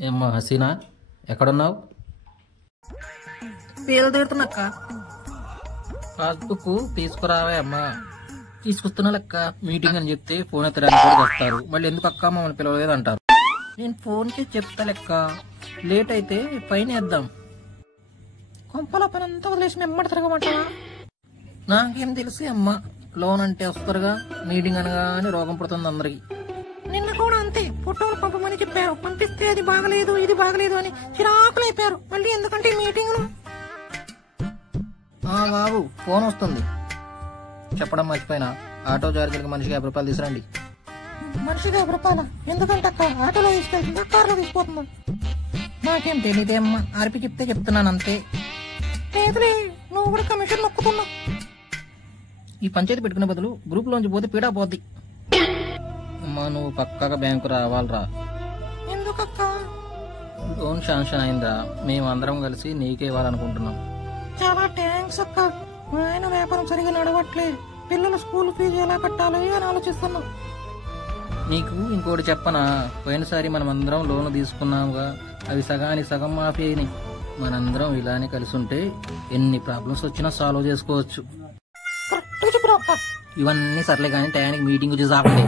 ఏమ్మా హసీనా, ఎక్కడున్నావు? పేరు తిడుతున్నక్క. పాస్బుక్ తీసుకురావే అమ్మా. తీసుకొస్తున్నా లెక్క. మీటింగ్ అని చెప్తే ఫోన్ ఎత్తడానికి కూడా వస్తారు. మళ్ళీ ఎందుకు అక్క మమ్మల్ని పిలవలేదు అంటారు. నేను ఫోన్కి చెప్తా లెక్క. లేట్ అయితే ఫైన్ వేద్దాం. కొంపల పని అంతా వదిలేసి మెమ్మడి తిరగమంటావా? నాకేం తెలిసి అమ్మా, లోన్ అంటే వస్తారుగా. మీటింగ్ అనగానే రోగం పడుతుంది అందరికి. నిన్న కూడా అంతే, ఫోటోలు పంపమని చెప్పారు. పంపిస్తే అది బాగలేదు ఇది బాగలేదు అని చిరాకులు అయిపోయారు. మళ్ళీ ఎందుకంటే మీటింగ్ బాబు ఫోన్ వస్తుంది. చెప్పడం మర్చిపోయినా, ఆటో చార్జీలకు మనిషికి 50 రూపాయలు తీసురండి. మనిషికి 50 రూపాయల? ఎందుకంటే అక్క ఆటోలో తీసుకెళ్తుందా కార్లో తీసుకుపోతుందా? నాకేం తెలియదేమ్మా, ఆర్పి చెప్తే చెప్తున్నాను అంతే. లేదులే, నువ్వు కూడా కమిషన్ నొక్కుతున్నావు. ఈ పంచాయతీ పెట్టుకునే బదులు గ్రూప్ లోంచి పోతే పీడా పోద్ది. అమ్మా నువ్వు పక్కగా బ్యాంకు రావాలరా. ఎందుకక్క? లోన్ శాంక్షన్ అయిందా, మేమందరం కలిసి నీకే ఇవ్వాలనుకుంటున్నాం. చాలా థ్యాంక్స్ అక్క. ఆయన వ్యాపారం సరిగా నడవట్లే, పిల్లల స్కూల్ ఫీజు ఎలా కట్టాలి అని ఆలోచిస్తున్నాం. నీకు ఇంకోటి చెప్పనా, పోయినసారి మనమందరం లోన్లు తీసుకున్నాముగా, అవి సగానికి సగం మాఫీ అయినాయి. మనందరం ఇలానే కలిసి ఉంటే ఎన్ని ప్రాబ్లమ్స్ వచ్చినా సాల్వ్ చేసుకోవచ్చు. ఇవన్నీ సర్లే కానీ టయానికి మీటింగ్ వచ్చి సాపండి.